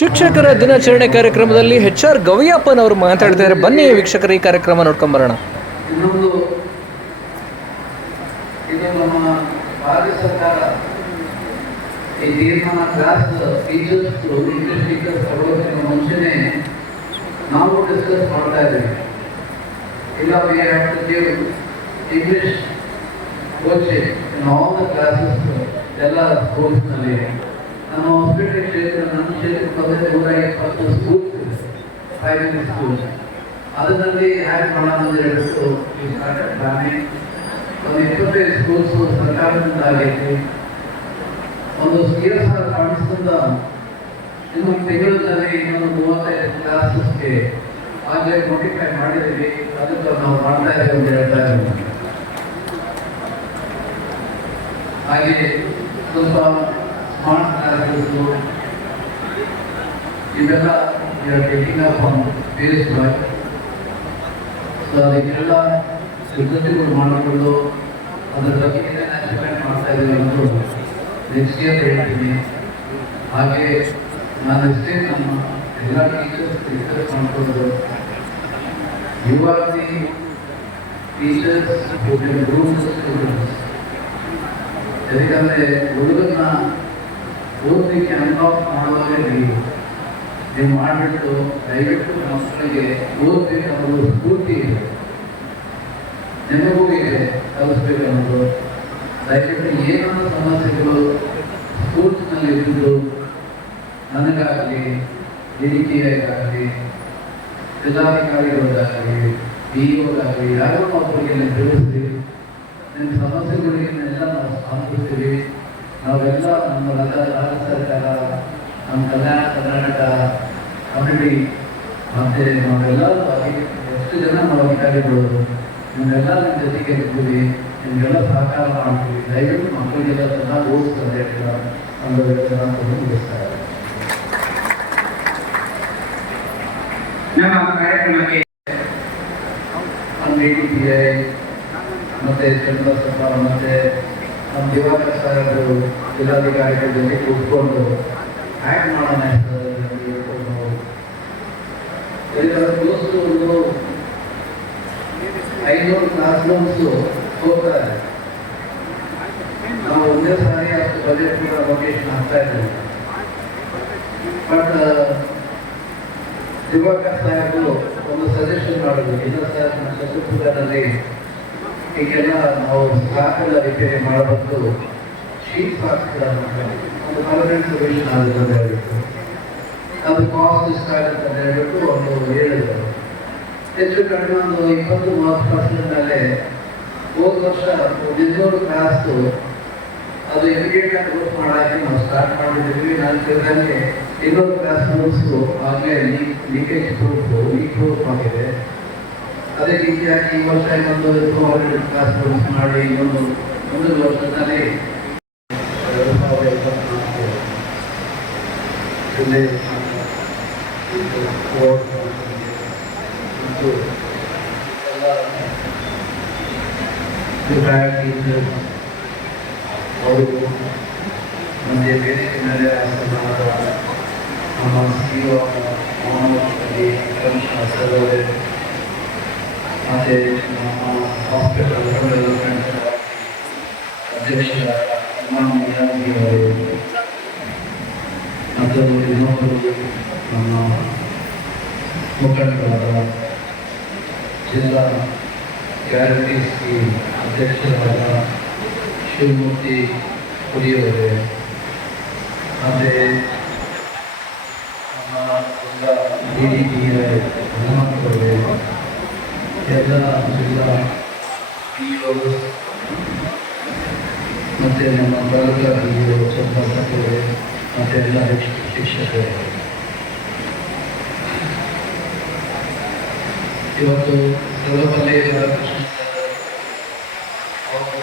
ಶಿಕ್ಷಕರ ದಿನಾಚರಣೆ ಕಾರ್ಯಕ್ರಮದಲ್ಲಿ ಎಚ್ ಆರ್ ಗವಿಯಪ್ಪನ್ ಅವರು ಮಾತಾಡ್ತಾ ಇದ್ದಾರೆ ಬನ್ನಿ ವೀಕ್ಷಕರ, ಈ ಕಾರ್ಯಕ್ರಮ ನೋಡ್ಕೊಂಡ್ ಬರೋಣ English coaching all the classes ಎಲ್ಲ ಸ್ಕೂಲ್ಸ್ನಲ್ಲಿ ನಮ್ಮ ಹಾಸ್ಪಿಟಲ್ ಕ್ಷೇತ್ರ ನನ್ನ ಕ್ಷೇತ್ರಕ್ಕೆ ಬಂದರೆ ನೂರ ಇಪ್ಪತ್ತು ಸ್ಕೂಲ್ಸ್ ಇದೆ ಪ್ರೈಮರಿ ಸ್ಕೂಲ್ಸ್ ಅದರಲ್ಲಿ ಹ್ಯಾಕ್ ಮಾಡೋಣ ಅಂತ ಹೇಳ್ಬಿಟ್ಟು ಈ ಸ್ಟಾರ್ಟಪ್ ಪ್ಲಾನಿಂಗ್ ಒಂದು ಇಪ್ಪತ್ತೈದು ಸ್ಕೂಲ್ಸ್ ಸರ್ಕಾರದಿಂದ ಆಗೈತಿ ಒಂದು ಸಿ ಎಸ್ ಆರ್ ಫಂಡ್ಸ್ನಿಂದ ಇನ್ನೊಂದು ತಿಂಗಳಲ್ಲಿ ಇನ್ನೊಂದು ಮೂವತ್ತೈದು ಕ್ಲಾಸಸ್ಗೆ ಆಗಲೇ ನೋಟಿಫೈ ಮಾಡಿದ್ದೀವಿ ಅದಕ್ಕೆ ನಾವು ಮಾಡ್ತಾ ಇದ್ದೀವಿ ಅಂತ ಹೇಳ್ತಾ ಇದ್ದೀವಿ ಹಾಗೆ ಸ್ವಲ್ಪ ಸ್ಮಾರ್ಟ್ ಕ್ಲಾಸಸ್ಸು ಇವೆಲ್ಲ taking up on face by so ಅದಕ್ಕೆಲ್ಲ ಸಿದ್ಧತೆಗಳು ಮಾಡಿಕೊಂಡು ಅದ್ರ ಬಗ್ಗೆ ಏನೇನು ಅಚೀವ್ಮೆಂಟ್ ಮಾಡ್ತಾ ಇದ್ದೇನೆ ಎಂದು ಇಯರ್ ಹೇಳ್ತೀನಿ. ಹಾಗೆ ನಾನು ಇಷ್ಟೇ ನಮ್ಮ ಎಲ್ಲ ಟೀಚರ್ಸ್ ಡಿಸ್ಕಸ್ ಮಾಡ್ಕೊಂಡು you are the teachers group ಯಾಕಂದರೆ ಹುಡುಗನ್ನ ಓದಲಿಕ್ಕೆ ಅನುಭವ ಮಾಡುವಾಗ ನೀವು ನೀವು ಮಾಡಿಬಿಟ್ಟು ದಯವಿಟ್ಟು ಮಕ್ಕಳಿಗೆ ಓದಬೇಕು ಅನ್ನೋದು ಸ್ಫೂರ್ತಿ ಇದೆ. ನಿಮಗೂ ಇದೆ ದಯವಿಟ್ಟು ಏನಾದರೂ ಸಮಸ್ಯೆಗಳು ಸ್ಕೂಲ್ಸ್ನಲ್ಲಿ ಇದ್ದು ನನಗಾಗಲಿ ವೇದಿಕೆಯಾಗಲಿ ಜಿಲ್ಲಾಧಿಕಾರಿಗಳಿಗಾಗಲಿ ಡಿ ಒಗಾಗಲಿ ಯಾರೋ ಒಬ್ಬರಿಗೆ ತಿಳಿಸ್ರಿ ನಿಮ್ಮ ಸಮಸ್ಯೆಗಳಿಗೆಲ್ಲ ನಾವು ಸ್ಪಂದಿಸ್ತೀವಿ. ನಾವೆಲ್ಲ ನಮ್ಮ ರಾಜ್ಯ ಸರ್ಕಾರ, ನಮ್ಮ ಕಲ್ಯಾಣ ಕರ್ನಾಟಕ ಕಮಿಟಿ, ಮತ್ತು ನಾವೆಲ್ಲರೂ ಎಷ್ಟು ಜನ ನಾವು ಅಧಿಕಾರಿಗಳು ನಿಮ್ಮೆಲ್ಲ ನಿಮ್ಮ ಜೊತೆಗೆ ಇರ್ತೀವಿ. ನಿಮಗೆಲ್ಲ ಸಹಕಾರ ಮಾಡ್ತೀವಿ. ದಯವಿಟ್ಟು ಮಕ್ಕಳಿಗೆಲ್ಲ ಚೆನ್ನಾಗಿ ಓದಿಸ್ತಾರೆ ಒಂದು ಚೆನ್ನಾಗಿ ಮುಗಿಸ್ತಾ ಇದ್ದೀನಿ. ನಮ್ಮ ಕಾರ್ಯಕ್ರಮಕ್ಕೆ ಮತ್ತೆ ಡಿ ಟಿ ಪಿ ಐ ಮತ್ತು ಮತ್ತು ನಮ್ಮ ದಿವಾಕರ್ ಸಾಹೇಬರು ಜಿಲ್ಲಾಧಿಕಾರಿಗಳ ಜೊತೆ ಕೂತ್ಕೊಂಡು ಹ್ಯಾಕ್ ಮಾಡೋಣ ಇದರ ಕ್ಲೋಸ್ ಒಂದು ಐನೂರು ಕ್ಲಾಸ್ ರೂಮ್ಸು ಹೋಗ್ತಾರೆ. ನಾವು ಒಂದೇ ಸಾರಿ ಅಷ್ಟು ಕೂಡ ಲೊಕೇಶನ್ ಆಗ್ತಾ ಇದ್ದೀವಿ ಬಟ್ ದಿವಾಕರ್ ಸಾಹೇಬರು ಒಂದು ಸಜೆಷನ್ ಮಾಡಿದ್ರು. ಇಲ್ಲ ಸರ್ ನಮ್ಮ ಚತುರ್ಭುಜದಲ್ಲಿ ಈಗೆಲ್ಲ ನಾವು ಸ್ಟಾಕೆಲ್ಲ ರಿಪೇರಿ ಮಾಡಬೇಕು. ಶೀಟ್ ಹಾಕ್ಸ್ತಾರೆ ಒಂದು ಪರ್ಮನೆಂಟ್ ಸೊಲ್ಯೂಷನ್ ಆಗುತ್ತೆ ಅಂತ ಅದು ಕಾಸ್ಟ್ ಎಷ್ಟಾಗುತ್ತೆ ಅಂತ ಹೇಳ್ಬಿಟ್ಟು ಒಂದು ಹೇಳಿದರು. ಹೆಚ್ಚು ಕಡಿಮೆ ಒಂದು ಇಪ್ಪತ್ತು ಮೂವತ್ತು ಪರ್ಸೆಂಟ್ ಮೇಲೆ ಹೋದ ವರ್ಷ ಇನ್ನೂರು ಕ್ಲಾಸು ಅದು ಇಮಿಡಿಯೇಟ್ ಆಗಿ ಗ್ರೂಪ್ ಮಾಡಾಕಿ ನಾವು ಸ್ಟಾರ್ಟ್ ಮಾಡಿದ್ದೀವಿ. ನಾನು ತಿಳಿದಂಗೆ ಇನ್ನೊಂದು ಕ್ಲಾಸ್ ರೂಮ್ಸು ಆಗಲೇ ಲೀಕೇಜ್ ಪ್ರೂಫ್ ಲೀಕ್ ಪ್ರೂಫ್ ಆಗಿದೆ. ಅದೇ ರೀತಿಯಾಗಿ ಈ ವರ್ಷ ಇನ್ನೊಂದು ಟೂ ಹಂಡ್ರೆಡ್ ಕ್ಲಾಸ್ ಮಾಡಿ, ಇನ್ನೊಂದು ಮುಂದಿನ ವರ್ಷದಲ್ಲಿ ಎರಡು ಸಾವಿರದ ಇಪ್ಪತ್ನಾಲ್ಕು ಜುಲೈ ಮತ್ತು ಎಲ್ಲ ರಿಟೈರ್ಡ್ ಟೀಚರ್ಸ್ ಅವರು ನಮಗೆ ವೇದಿಕೆ ಮೇಲೆ ಆಸನವಾದ ನಮ್ಮ C O Mohammed commissioner sir ಅವರೇ ಮತ್ತು ನಮ್ಮ ಹಾಸ್ಪಿಟಲ್ ಡೆವಲಪ್ಮೆಂಟ್ ಅಧ್ಯಕ್ಷರಾದ ಇಮಾಮ್ ನಿಯಾಜಿ ಅವರು ಮತ್ತು ಇನ್ನೊಬ್ಬರು ನಮ್ಮ ಮುಖಂಡರಾದ ಜಿಲ್ಲಾ ಗ್ಯಾರಂಟಿ ಸ್ಕೀಮ್ ಅಧ್ಯಕ್ಷರಾದ ಶಿವಮೂರ್ತಿ ಪುರಿಯವರೇ ಮತ್ತು ನಮ್ಮ ಡಿ ಡಿ ಪಿ ಹನುಮಂತರವರೇ ಎಲ್ಲ ಜಿಲ್ಲಾ ಪಿ ಮತ್ತು ನಮ್ಮ ತಾಲೂಕಾ ಚಂದ್ರಸಕ್ಕರೆ ಮತ್ತು ಎಲ್ಲ ಶಿಕ್ಷ- ಶಿಕ್ಷಕರೇ. ಇವತ್ತು ಸರ್ವಪಲ್ಲಿ ರಾಮಕೃಷ್ಣ ಅವರು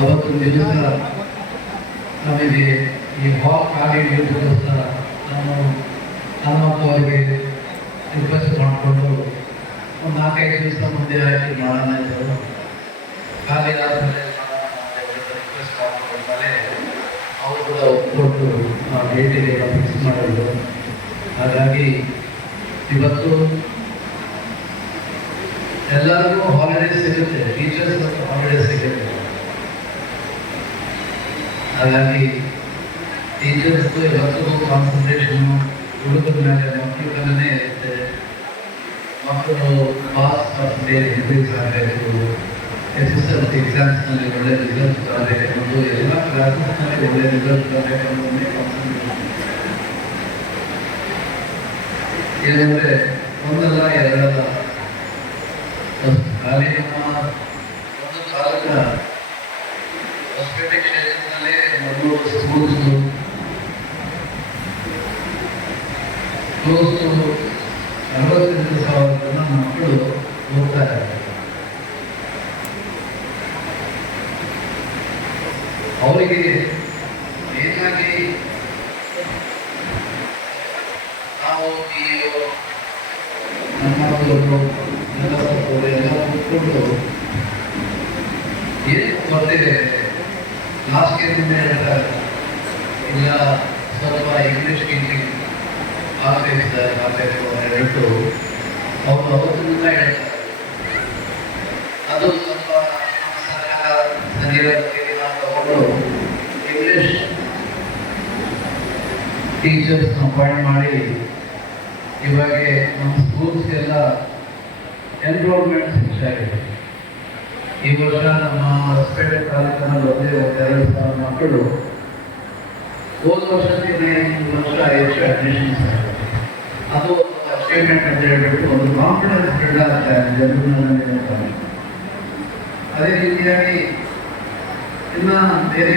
ಅವತ್ತು ದಿವಸ ನಮಗೆ ಈ ಹಾಲ್ ಖಾಲಿ ಇರುವುದಕ್ಕೋಸ್ಕರ ನಾನು ಹನುಮಪ್ಪ ಅವರಿಗೆ ರಿಕ್ವೆಸ್ಟ್ ಮಾಡಿಕೊಂಡು ಒಂದು ನಾಲ್ಕೈದು ದಿವಸ ಮುಂದೆ ಇದ್ದರು ಖಾಲಿ ಆದಮೇಲೆ ರಿಕ್ವೆಸ್ಟ್ ಮಾಡ್ಕೊಂಡ್ಮೇಲೆ ಅವರು ಕೂಡ ಒಪ್ಪಿಕೊಟ್ಟು ಆ ಡೇಟಿಗೆ ಫಿಕ್ಸ್ ಮಾಡಿದ್ರು. ಹಾಗಾಗಿ ಇವತ್ತು ಎಲ್ಲರಿಗೂ ಹಾಲಿಡೇ ಸಿಗುತ್ತೆ ಟೀಚರ್ಸ್ ಮತ್ತು ಹಾಲಿಡೇ ಸಿಗುತ್ತೆ ಹಾಗಾಗಿ ಟೀಚರ್ಸ್ಗೂ ಇವತ್ತಿಗೂ ಕಾನ್ಸಂಟ್ರೇಷನ್ ಹುಡುಗರ ಮೇಲೆ ಮಕ್ಕಳ ಮೇಲೇ ಇರುತ್ತೆ ಮಕ್ಕಳು ಪಾಸ್ ಪರ್ಸೆಂಟೇಜ್ ಇನ್ಕ್ರೀಸ್ ಆಗಬೇಕು ಎಸ್ ಎಸ್ ಎಲ್ ಸಿ ಎಕ್ಸಾಮ್ಸ್ನಲ್ಲಿ ಒಳ್ಳೆ ರಿಸಲ್ಟ್ ಬರಬೇಕು ಮತ್ತು ಎಲ್ಲ ಕ್ಲಾಸಸ್ನಲ್ಲಿ ಒಳ್ಳೆ ರಿಸಲ್ಟ್ ಬರಬೇಕು ಅನ್ನೋದನ್ನೇ ಕಾನ್ಸಂಟ್ರೇಷನ್ ಏನಂದರೆ ಒಂದಲ್ಲ ಎರಡಲ್ಲ ಒಂದು ನಮ್ಮ ಒಂದು ಕಾಲದ ಹೊಸಪೇಟೆ ಕ್ಷೇತ್ರದಲ್ಲೇ ಮೂರು ಸ್ಕೂಲ್ಸ್ ಕ್ಲೋಸ್ ಟು ಸಾವಿರ ಜನ ಮಕ್ಕಳು ಹೋಗ್ತಾರೆ ಅವರಿಗೆ ಏನಾಗಿ ನಾವು ಈ ನಮ್ಮ ಮಕ್ಕಳು ಎಲ್ಲ ಮಕ್ಕಳು ಎಲ್ಲ ಕೂತ್ಕೊಂಡು ಏನು ಬರ್ತಿದೆ ಲಾಸ್ಟ್ ಇಯರ್ನಿಂದ ಹೇಳ್ತಾರೆ ಇಲ್ಲ ಸ್ವಲ್ಪ ಇಂಗ್ಲೀಷ್ ಟೀಚಿಂಗ್ ಆಗಬೇಕು ಸರ್ ಆಗಬೇಕು ಅಂತ ಹೇಳ್ಬಿಟ್ಟು ಅವರು ಅವತ್ತಿನಿಂದ ಹೇಳ್ತಾರೆ ಅದು ಸ್ವಲ್ಪ ತಗೊಂಡು ಇಂಗ್ಲೀಷ್ ಟೀಚರ್ಸ್ ಅಪಾಯಿಂಟ್ ಮಾಡಿ ಇವಾಗ ನಮ್ಮ ಸ್ಕೂಲ್ಸ್ಗೆಲ್ಲ ಎನ್ರೋಲ್ಮೆಂಟ್ ಹೆಚ್ಚಾಗಿದೆ ಈ ವರ್ಷ ನಮ್ಮ ಹೊಸಪೇಟೆ ತಾಲೂಕಿನಲ್ಲಿ ಒಂದೇ ಒಂದು ಎರಡು ಸಾವಿರ ಮಕ್ಕಳು. ಹೋದ ವರ್ಷದಿಂದ ಈ ವರ್ಷ ಹೆಚ್ಚು ಅಡ್ಮಿಷನ್ಸ್ ಅದು ಅಚೀವ್ಮೆಂಟ್ ಅಂತ ಹೇಳ್ಬಿಟ್ಟು ಒಂದು ಕಾನ್ಫಿಡೆನ್ಸ್ ಬಿಲ್ಡ್ ಆಗ್ತಾ ಇದೆ ಜನರಲ್ಲಿ ಅದೇ ರೀತಿಯಾಗಿ ಇನ್ನು ಬೇರೆ